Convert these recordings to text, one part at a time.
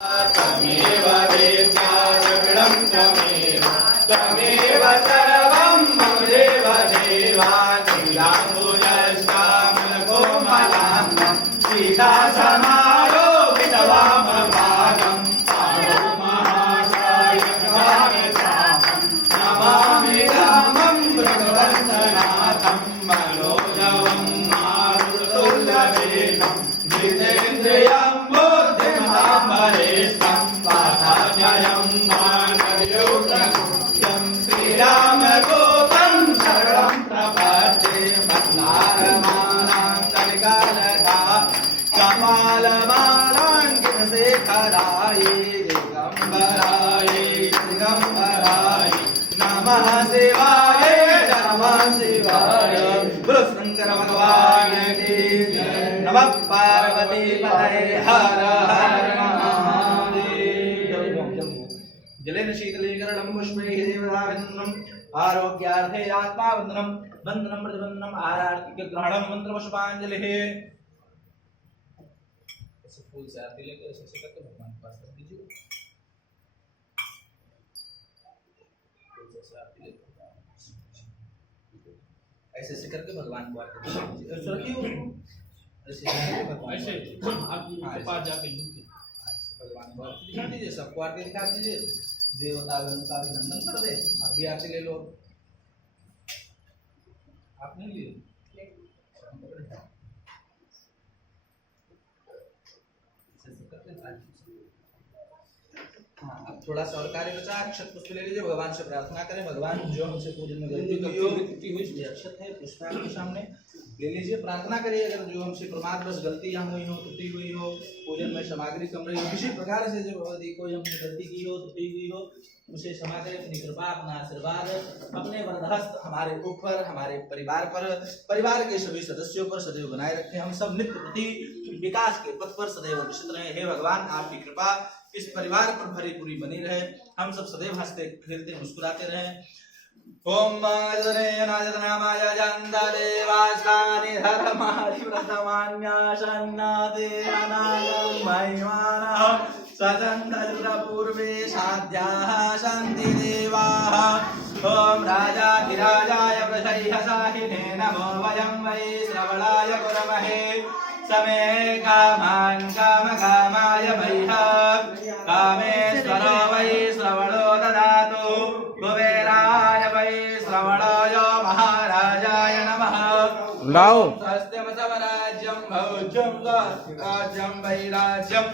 तमेव वेद्या द्रविडं त्वमेव त्वमेव सर्वं मम देव देवा नीलाम्बुजश्यामलकोमलाङ्गं सीतासमारोपितवामभागं पारो महासायकजानचापं नमामि रामं भगवन्तनाथं मनोजवं मारुतुल्यवेगं जितेन्द्रियं बुद्धिमतामरेष्टं वाताज्ञयं मानवयोग्यं श्रीरामदूतं शरणं प्रपद्ये मन्दारमालाङ्कविकलका कपालमालाङ्कितशेखराय दिगम्बराय दिगम्बराय नमः शिवाय नमः शिवाय बोलो शंकर भगवान की जय। नमः पार्वती पतये हर हर महादेव। जलेन शीतलीकरणं पुष्पैः देवतावन्दनम् आरोग्यार्थे आत्मावन्दनम् वन्दनं प्रतिवन्दनम् आरार्तिकग्रहणं मन्त्रपुष्पाञ्जलिः। ऐसे फूल से आरती लेकर ऐसे करके भगवान के पास रख दीजिए। ऐसे ऐसे करके भगवान को आरती दीजिए। ऐसे रखिए उसको, ऐसे करके भगवान ऐसे आप के पास जाके भगवान को आरती दिखा दीजिए, सबको आरती दिखा दीजिए। देवतागण का अभिनंदन कर दे। आप भी आरती ले लो। आप नहीं लिए? हाँ, अब थोड़ा सा और कार्य बचा। अक्षत पुष्प ले लीजिए, भगवान से प्रार्थना करें। भगवान जो हमसे पूजन में गलती हुई हो, अक्षत है पुष्प आपके सामने ले लीजिए, प्रार्थना करिए। अगर जो हमसे प्रमादवश गलती यहाँ हुई हो, त्रुटि हुई हो, पूजन में सामग्री कम रही हो, किसी प्रकार से जो भगवती कोई हमने गलती की हो, त्रुटि हुई हो, उसे क्षमा करें। अपनी कृपा, अपना आशीर्वाद अपने वरदहस्त हमारे ऊपर, हमारे परिवार पर, परिवार के सभी सदस्यों पर सदैव बनाए रखें। हम सब नित्य प्रति विकास के पथ पर सदैव अग्रसर रहे। हे भगवान, आपकी कृपा इस परिवार पर भरी पूरी बनी रहे। हम सब सदैव हंसते खेलते मुस्कुराते रहे। ओम नामाय जंददेवास्तानि धर्माणि व्रतमान्यासन्नाते अनागं महिमानः सजन्तपूर्वे साध्याः सन्ति देवाः। ओम राजाधिराजाय वृषैहसाहिने नमो वयं वै श्रवणाय कुर्महे समे कामान् कामकामाय वैः कामेश्वरो वै श्रवणो ददातु कुबेराय वै श्रवणाय महाराजाय नमः। लाओ स्वस्त्यं स्वराज्यं भौज्यं राज्यं वैराज्यं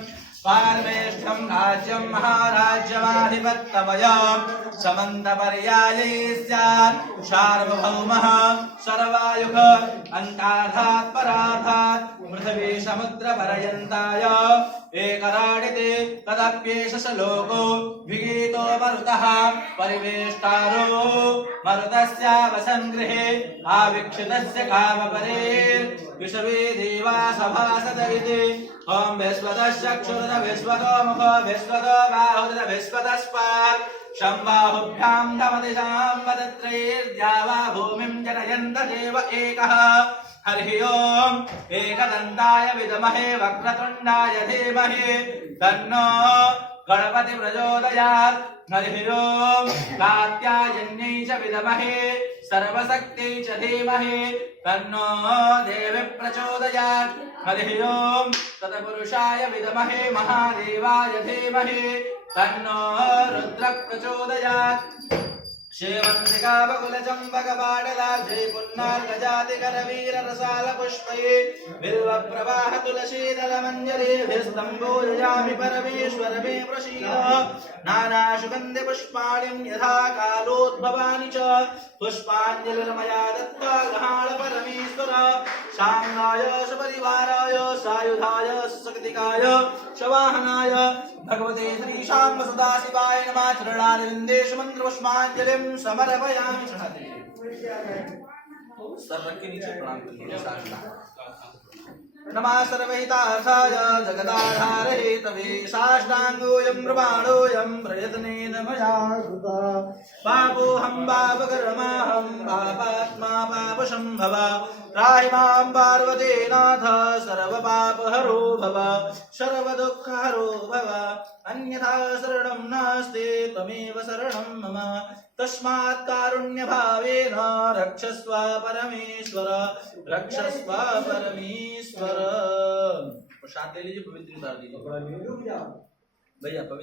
पारमेष्ठं राज्यं महाराज्यमाधिपत्यमयं समन्तपर्याये स्यात् सार्वभौमः सर्वायुः अन्तार्थात् परार्थात् पृथिवी समुद्रपर्यन्ताय एकराडिते तदप्येष श्लोको विगीतो मरुतः परिवेष्टारो मरुतस्यावसन् गृहे आवीक्षितस्य कामपरेर् विषवे देवा सभासद इति। ओम विश्वतश्चक्षुर्न विश्वतो मुखो विश्वतो बाहुर्न विश्वतस्पात् शम्बाहुभ्यां धमदिशां वदत्रैर्द्यावा भूमिं जनयन्त देव एकः। हरिः ओम् एकदन्ताय विद्महे वक्रतुण्डाय धीमहि तन्नो गणपति प्रचोदयात्। हरिः ओम् कात्यायन्यै च विद्महे सर्वशक्त्यै च धीमहि तन्नो देवी प्रचोदयात्। हरिः ओम् तत्पुरुषाय विद्महे महादेवाय धीमहि तन्नो रुद्र प्रचोदयात्। शेवन्तिका बकुलचम्पकपाटलाब्धे पुन्नार्कजातिकरवीररसालपुष्पैः बिल्वप्रवाह तुलसीदलमञ्जरीभिस्तम्भोजयामि परमेश्वर मे प्रसीद। नानासुगन्धिपुष्पाणिं यथा कालोद्भवानि च पुष्पाञ्जलिर्मया दत्त्वा गृहाण परमेश्वर। शाङ्गाय सपरिवाराय सायुधाय सकतिकाय शवाहनाय भगवते श्रीशाम्ब सदाशिवाय नमः। चरणारविन्देषु मन्त्रपुष्पाञ्जलिं समर्पयामि। सर रख के नीचे प्रणाम करिए। नमः सर्वहितार्थाय जगदाधारहेतवे साष्टाङ्गोऽयं प्रमाणोऽयं प्रयत्नेन मया कृतः। पापोऽहं पापकर्माहं पापात्मा पापसम्भव त्राहि मां पार्वतीनाथ सर्वपापहरो भव सर्वदुःखहरो भव। अन्यथा शरणं नास्ति त्वमेव शरणं मम तस्मात् कारुण्यभावेन रक्षस्व परमेश्वर रक्षस्व परमेश्वर। प्रसाद ले लीजिए, पवित्र उतार दीजिए भैया, पवित्र